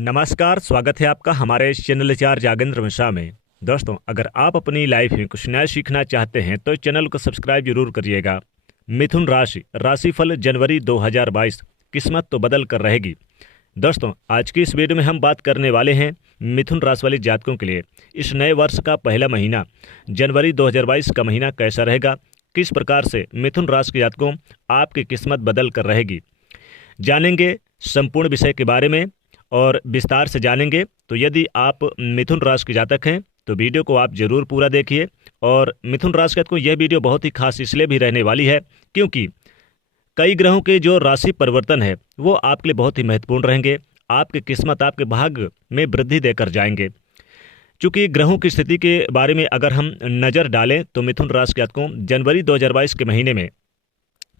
नमस्कार, स्वागत है आपका हमारे इस चैनल चार जागेंद्र मिश्रा में। दोस्तों, अगर आप अपनी लाइफ में कुछ नया सीखना चाहते हैं तो इस चैनल को सब्सक्राइब जरूर करिएगा। मिथुन राशि राशिफल जनवरी 2022, किस्मत तो बदल कर रहेगी। दोस्तों, आज की इस वीडियो में हम बात करने वाले हैं मिथुन राशि वाले जातकों के लिए इस नए वर्ष का पहला महीना जनवरी 2022 का महीना कैसा रहेगा, किस प्रकार से मिथुन राशि के जातकों आपकी किस्मत बदल कर रहेगी। जानेंगे संपूर्ण विषय के बारे में और विस्तार से जानेंगे। तो यदि आप मिथुन राशि के जातक हैं तो वीडियो को आप जरूर पूरा देखिए। और मिथुन राशि के जातकों यह वीडियो बहुत ही खास इसलिए भी रहने वाली है क्योंकि कई ग्रहों के जो राशि परिवर्तन है वो आपके लिए बहुत ही महत्वपूर्ण रहेंगे। आपकी किस्मत, आपके भाग्य में वृद्धि देकर जाएंगे। चूँकि ग्रहों की स्थिति के बारे में अगर हम नज़र डालें तो मिथुन राशि के जातकों जनवरी 2022 के महीने में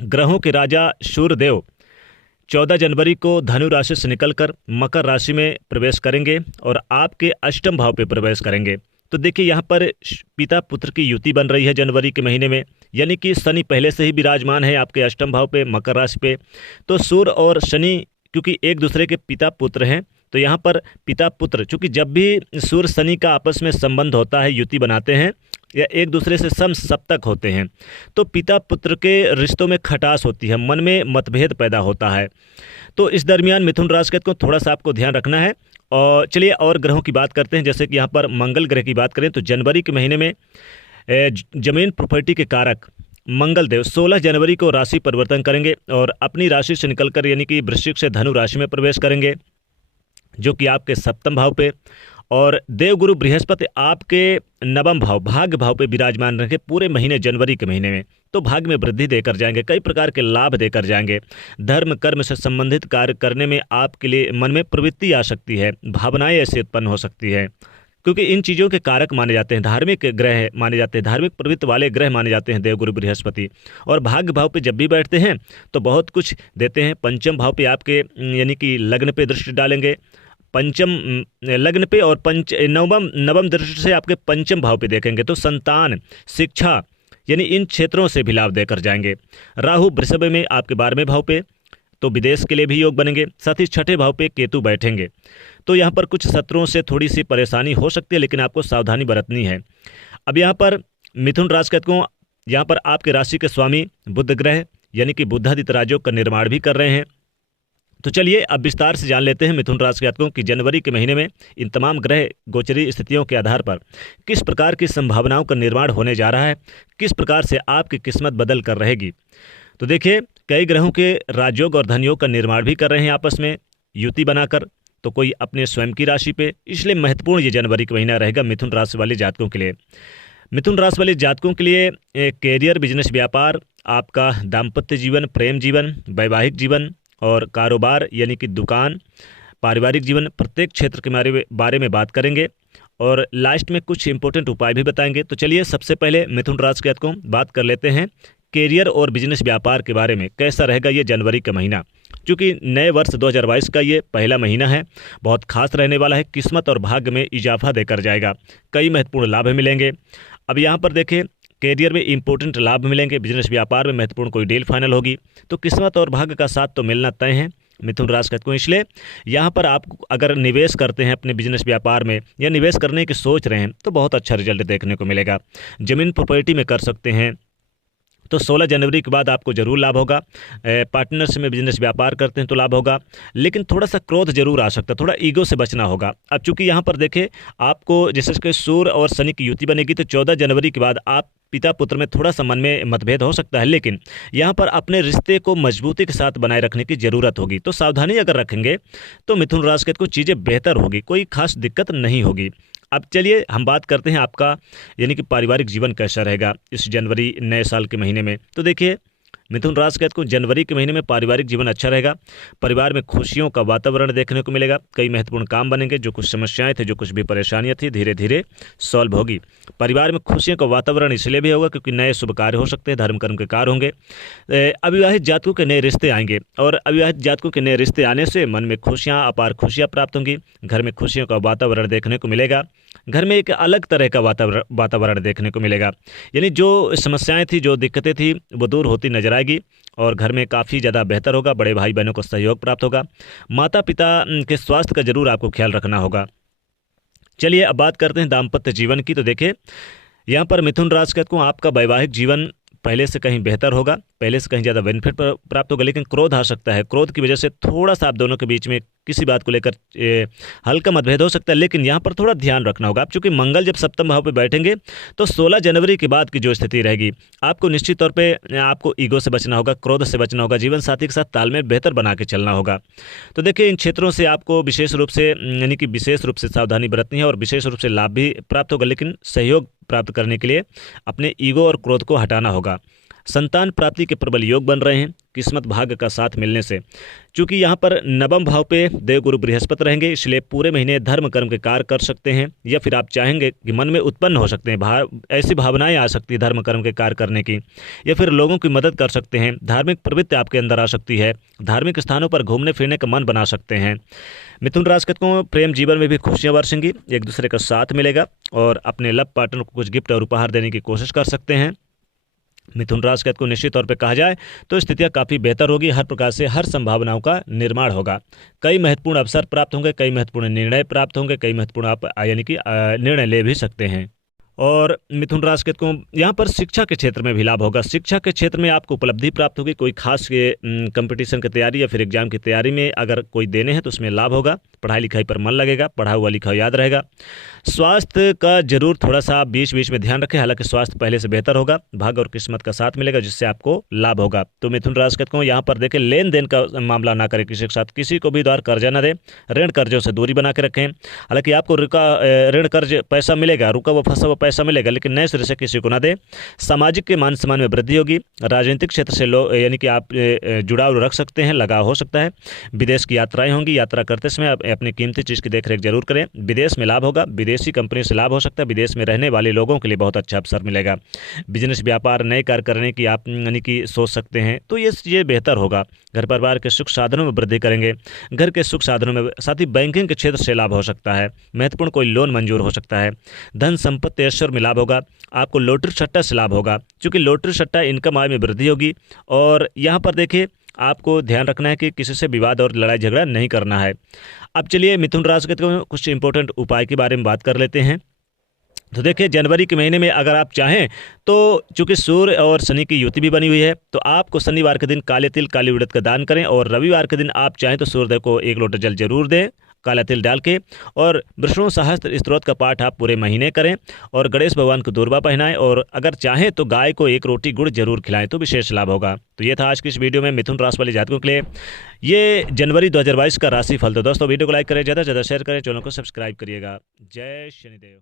ग्रहों के राजा सूर्यदेव 14 जनवरी को धनु राशि से निकलकर मकर राशि में प्रवेश करेंगे और आपके अष्टम भाव पे प्रवेश करेंगे। तो देखिए, यहाँ पर पिता पुत्र की युति बन रही है जनवरी के महीने में, यानी कि शनि पहले से ही विराजमान है आपके अष्टम भाव पे मकर राशि पे। तो सूर्य और शनि क्योंकि एक दूसरे के पिता पुत्र हैं, तो यहाँ पर पिता पुत्र, चूँकि जब भी सूर्य शनि का आपस में संबंध होता है, युति बनाते हैं या एक दूसरे से समसप्तक होते हैं, तो पिता पुत्र के रिश्तों में खटास होती है, मन में मतभेद पैदा होता है। तो इस दरमियान मिथुन राशि को थोड़ा सा आपको ध्यान रखना है। और चलिए और ग्रहों की बात करते हैं। जैसे कि यहाँ पर मंगल ग्रह की बात करें तो जनवरी के महीने में जमीन प्रॉपर्टी के कारक मंगल देव 16 जनवरी को राशि परिवर्तन करेंगे और अपनी राशि से निकलकर यानी कि वृश्चिक से धनु राशि में प्रवेश करेंगे, जो कि आपके सप्तम भाव पे। और देवगुरु बृहस्पति आपके नवम भाव भाग्य भाव पे विराजमान रहेंगे पूरे महीने जनवरी के महीने में। तो भाग्य में वृद्धि देकर जाएंगे, कई प्रकार के लाभ देकर जाएंगे। धर्म कर्म से संबंधित कार्य करने में आपके लिए मन में प्रवृत्ति आ सकती है, भावनाएं ऐसे उत्पन्न हो सकती है, क्योंकि इन चीज़ों के कारक माने जाते हैं, धार्मिक ग्रह माने जाते हैं, धार्मिक प्रवृत्ति वाले ग्रह माने जाते हैं देवगुरु बृहस्पति। और भाग्य भाव पे जब भी बैठते हैं तो बहुत कुछ देते हैं। पंचम भाव पे आपके यानी कि लग्न पे दृष्टि डालेंगे, पंचम लग्न पे, और नवम दृष्टि से आपके पंचम भाव पे देखेंगे तो संतान, शिक्षा यानी इन क्षेत्रों से भी लाभ देकर जाएंगे। राहु वृषभ में आपके 12वें भाव पे, तो विदेश के लिए भी योग बनेंगे। साथ ही छठे भाव पे केतु बैठेंगे, तो यहाँ पर कुछ शत्रुओं से थोड़ी सी परेशानी हो सकती है, लेकिन आपको सावधानी बरतनी है। अब यहाँ पर मिथुन राशि को यहाँ पर आपके राशि के स्वामी बुध ग्रह यानी कि बुधादित्य राजयोग का निर्माण भी कर रहे हैं। तो चलिए अब विस्तार से जान लेते हैं मिथुन राशि के जातकों की जनवरी के महीने में इन तमाम ग्रह गोचरी स्थितियों के आधार पर किस प्रकार की संभावनाओं का निर्माण होने जा रहा है, किस प्रकार से आपकी किस्मत बदल कर रहेगी। तो देखिए, कई ग्रहों के राजयोग और धनयोग का निर्माण भी कर रहे हैं आपस में युति बनाकर, तो कोई अपने स्वयं की राशि पे, इसलिए महत्वपूर्ण ये जनवरी का महीना रहेगा मिथुन राशि वाले जातकों के लिए। मिथुन राशि वाले जातकों के लिए कैरियर, बिजनेस, व्यापार, आपका दाम्पत्य जीवन, प्रेम जीवन, वैवाहिक जीवन और कारोबार यानी कि दुकान, पारिवारिक जीवन, प्रत्येक क्षेत्र के बारे में बात करेंगे और लास्ट में कुछ इंपॉर्टेंट उपाय भी बताएंगे। तो चलिए सबसे पहले मिथुन राशि के जातकों बात कर लेते हैं कैरियर और बिजनेस व्यापार के बारे में, कैसा रहेगा ये जनवरी का महीना। क्योंकि नए वर्ष 2022 का ये पहला महीना है, बहुत खास रहने वाला है, किस्मत और भाग्य में इजाफा देकर जाएगा, कई महत्वपूर्ण लाभ मिलेंगे। अब यहाँ पर देखें, कैरियर में इंपॉर्टेंट लाभ मिलेंगे, बिजनेस व्यापार में महत्वपूर्ण कोई डील फाइनल होगी, तो किस्मत और भाग्य का साथ तो मिलना तय है मिथुन राशि को। इसलिए यहाँ पर आप अगर निवेश करते हैं अपने बिजनेस व्यापार में या निवेश करने की सोच रहे हैं तो बहुत अच्छा रिजल्ट देखने को मिलेगा। जमीन प्रॉपर्टी में कर सकते हैं तो 16 जनवरी के बाद आपको जरूर लाभ होगा। पार्टनरशिप में बिजनेस व्यापार करते हैं तो लाभ होगा, लेकिन थोड़ा सा क्रोध जरूर आ सकता है, थोड़ा ईगो से बचना होगा। अब चूंकि यहाँ पर देखें, आपको जैसे कि सूर्य और शनि की युति बनेगी तो 14 जनवरी के बाद आप पिता पुत्र में थोड़ा सा मन में मतभेद हो सकता है, लेकिन यहाँ पर अपने रिश्ते को मजबूती के साथ बनाए रखने की जरूरत होगी। तो सावधानी अगर रखेंगे तो मिथुन राशि को चीज़ें बेहतर होगी, कोई खास दिक्कत नहीं होगी। अब चलिए हम बात करते हैं आपका यानी कि पारिवारिक जीवन कैसा रहेगा इस जनवरी नए साल के महीने में। तो देखिए, मिथुन राशि को जनवरी के महीने में पारिवारिक जीवन अच्छा रहेगा। परिवार में खुशियों का वातावरण देखने को मिलेगा, कई महत्वपूर्ण काम बनेंगे, जो कुछ समस्याएं थी, जो कुछ भी परेशानियां थी, धीरे धीरे सॉल्व होगी। परिवार में खुशियों का वातावरण इसलिए भी होगा क्योंकि नए शुभ कार्य हो सकते हैं, धर्म कर्म के कार्य होंगे। अविवाहित जातकों के नए रिश्ते आएंगे और अविवाहित जातकों के नए रिश्ते आने से मन में खुशियाँ, अपार खुशियाँ प्राप्त होंगी। घर में खुशियों का वातावरण देखने को मिलेगा, घर में एक अलग तरह का वातावरण देखने को मिलेगा, यानी जो समस्याएं थी, जो दिक्कतें थी, वो दूर होती नजर आएगी और घर में काफ़ी ज़्यादा बेहतर होगा। बड़े भाई बहनों को सहयोग प्राप्त होगा। माता पिता के स्वास्थ्य का जरूर आपको ख्याल रखना होगा। चलिए अब बात करते हैं दाम्पत्य जीवन की। तो देखिए यहाँ पर मिथुन राशि कहते को आपका वैवाहिक जीवन पहले से कहीं बेहतर होगा, पहले से कहीं ज़्यादा बेनिफिट प्राप्त होगा, लेकिन क्रोध आ सकता है। क्रोध की वजह से थोड़ा सा आप दोनों के बीच में किसी बात को लेकर हल्का मतभेद हो सकता है, लेकिन यहाँ पर थोड़ा ध्यान रखना होगा। आप चूंकि मंगल जब सप्तम भाव पे बैठेंगे तो 16 जनवरी के बाद की जो स्थिति रहेगी, आपको निश्चित तौर पे आपको ईगो से बचना होगा, क्रोध से बचना होगा, जीवन साथी के साथ तालमेल बेहतर बना के चलना होगा। तो देखिए इन क्षेत्रों से आपको विशेष रूप से यानी कि विशेष रूप से सावधानी बरतनी है और विशेष रूप से लाभ भी प्राप्त होगा, लेकिन सहयोग प्राप्त करने के लिए अपने ईगो और क्रोध को हटाना होगा। संतान प्राप्ति के प्रबल योग बन रहे हैं किस्मत भाग्य का साथ मिलने से। चूंकि यहाँ पर नवम भाव पे देवगुरु बृहस्पति रहेंगे, इसलिए पूरे महीने धर्म कर्म के कार्य कर सकते हैं, या फिर आप चाहेंगे कि मन में उत्पन्न हो सकते हैं ऐसी भावनाएं आ सकती है धर्म कर्म के कार्य करने की, या फिर लोगों की मदद कर सकते हैं। धार्मिक प्रवृत्ति आपके अंदर आ सकती है, धार्मिक स्थानों पर घूमने फिरने का मन बना सकते हैं। मिथुन राशि को प्रेम जीवन में भी खुशियां बरसेंगी, एक दूसरे का साथ मिलेगा और अपने लव पार्टनर को कुछ गिफ्ट और उपहार देने की कोशिश कर सकते हैं। मिथुन राशि को निश्चित तौर पे कहा जाए तो स्थितियां काफ़ी बेहतर होगी, हर प्रकार से हर संभावनाओं का निर्माण होगा। कई महत्वपूर्ण अवसर प्राप्त होंगे, कई महत्वपूर्ण निर्णय प्राप्त होंगे, कई महत्वपूर्ण आप यानी कि निर्णय ले भी सकते हैं। और मिथुन राशि को यहाँ पर शिक्षा के क्षेत्र में भी लाभ होगा। शिक्षा के क्षेत्र में आपको उपलब्धि प्राप्त होगी, कोई खास कंपटीशन की तैयारी या फिर एग्जाम की तैयारी में अगर कोई देने हैं तो उसमें लाभ होगा। पढ़ाई लिखाई पर मन लगेगा, पढ़ा हुआ लिखा याद रहेगा। स्वास्थ्य का जरूर थोड़ा सा बीच बीच में ध्यान रखें, हालांकि स्वास्थ्य पहले से बेहतर होगा, भाग्य और किस्मत का साथ मिलेगा जिससे आपको लाभ होगा। तो मिथुन राशि को यहाँ पर देखें लेन देन का मामला ना करें किसी के साथ, किसी को भी द्वार कर्जा ना दें, ऋण कर्जों से दूरी बना के रखें। हालांकि आपको ऋण कर्ज पैसा मिलेगा, रुका हुआ फंसा हुआ पैसा मिलेगा, लेकिन नए सिरे से किसी को ना दे। सामाजिक के मान सम्मान में वृद्धि होगी। राजनीतिक क्षेत्र से लोग यानी कि आप जुड़ाव रख सकते हैं, लगाव हो सकता है। विदेश की यात्राएं होंगी, यात्रा करते समय आप अपनी कीमती चीज़ की देखरेख जरूर करें। विदेश में लाभ होगा, विदेशी कंपनी से लाभ हो सकता है, विदेश में रहने वाले लोगों के लिए बहुत अच्छा अवसर मिलेगा। बिजनेस व्यापार नए कार्य करने की आप यानी कि सोच सकते हैं, तो ये बेहतर होगा। घर परिवार के सुख साधनों में वृद्धि करेंगे, घर के सुख साधनों में, साथ ही बैंकिंग के क्षेत्र से लाभ हो सकता है। महत्वपूर्ण कोई लोन मंजूर हो सकता है। धन संपत्ति ऐश्वर्य में लाभ होगा। आपको लॉटरी सट्टा से लाभ होगा, क्योंकि लॉटरी सट्टा इनकम आय में वृद्धि होगी। और यहाँ पर देखिए आपको ध्यान रखना है कि किसी से विवाद और लड़ाई झगड़ा नहीं करना है। अब चलिए मिथुन राशि के कुछ इंपॉर्टेंट उपाय के बारे में बात कर लेते हैं। तो देखिए जनवरी के महीने में अगर आप चाहें तो चूंकि सूर्य और शनि की युति भी बनी हुई है, तो आपको शनिवार के दिन काले तिल काली उड़द का दान करें, और रविवार के दिन आप चाहें तो सूर्यदेव को 1 लोटा जल जरूर दें काला तिल डाल के, और विष्णु सहस्त्र स्तोत्र का पाठ आप पूरे महीने करें, और गणेश भगवान को दूर्वा पहनाएं, और अगर चाहें तो गाय को 1 रोटी गुड़ जरूर खिलाएं तो विशेष लाभ होगा। तो ये था आज की इस वीडियो में मिथुन राशि वाले जातकों के लिए ये जनवरी 2022 का राशि फल। तो दोस्तों वीडियो को लाइक करें, ज़्यादा से ज़्यादा शेयर करें, चैनल को सब्सक्राइब करिएगा। जय शनिदेव।